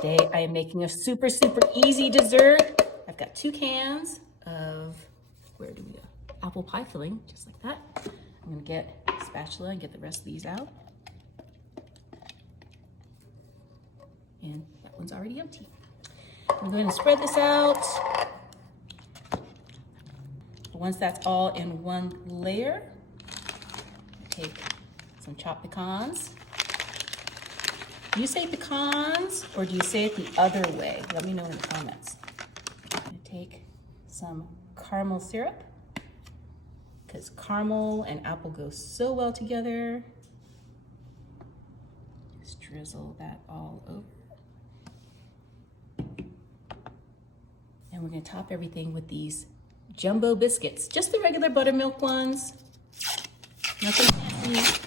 Today I am making a super easy dessert. I've got 2 cans of, where do we go? Apple pie filling, just like that. I'm gonna get a spatula and get the rest of these out. And that one's already empty. I'm going to spread this out. Once that's all in one layer, take some chopped pecans. Do you say pecans or do you say it the other way? Let me know in the comments. I'm gonna take some caramel syrup because caramel and apple go so well together. Just drizzle that all over. And we're gonna top everything with these jumbo biscuits, just the regular buttermilk ones. Nothing fancy,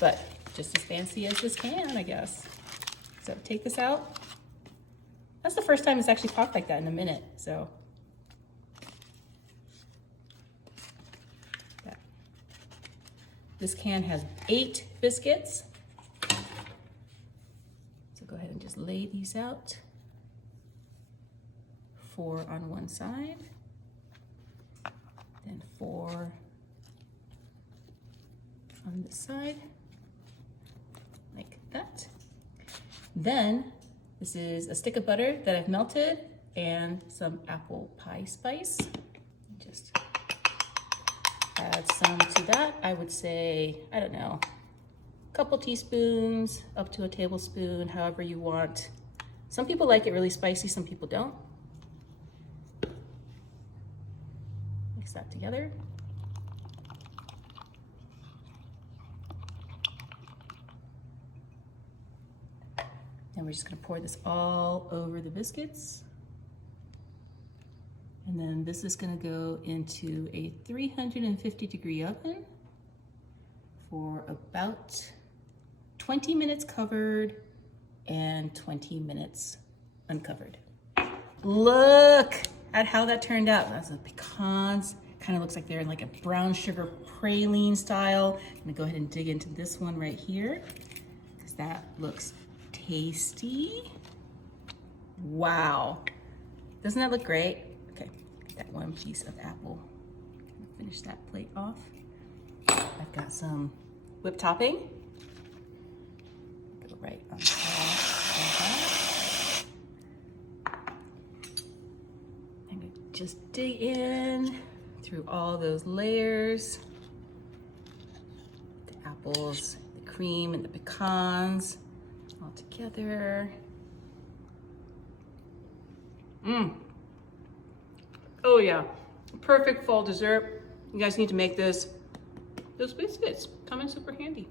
but just as fancy as this can, I guess. So take this out. That's the first time it's actually popped like that in a minute, so. This can has 8 biscuits. So go ahead and just lay these out. 4 on one side, then 4 on this side, like that. Then this is a stick of butter that I've melted and some apple pie spice. Just add some to that. I would say, I don't know, a couple teaspoons up to a tablespoon, however you want. Some people like it really spicy, some people don't. Mix that together. And we're just gonna pour this all over the biscuits. And then this is gonna go into a 350-degree oven for about 20 minutes covered and 20 minutes uncovered. Look at how that turned out. That's the pecans. Kind of looks like they're in like a brown sugar praline style. I'm gonna go ahead and dig into this one right here because that looks tasty. Wow. Doesn't that look great? Okay, get that one piece of apple. Finish that plate off. I've got some whipped topping. Go right on top of that. I'm gonna just dig in through all those layers. The apples, the cream, and the pecans all together. Oh yeah, perfect fall dessert. You guys need to make this. Those biscuits come in super handy.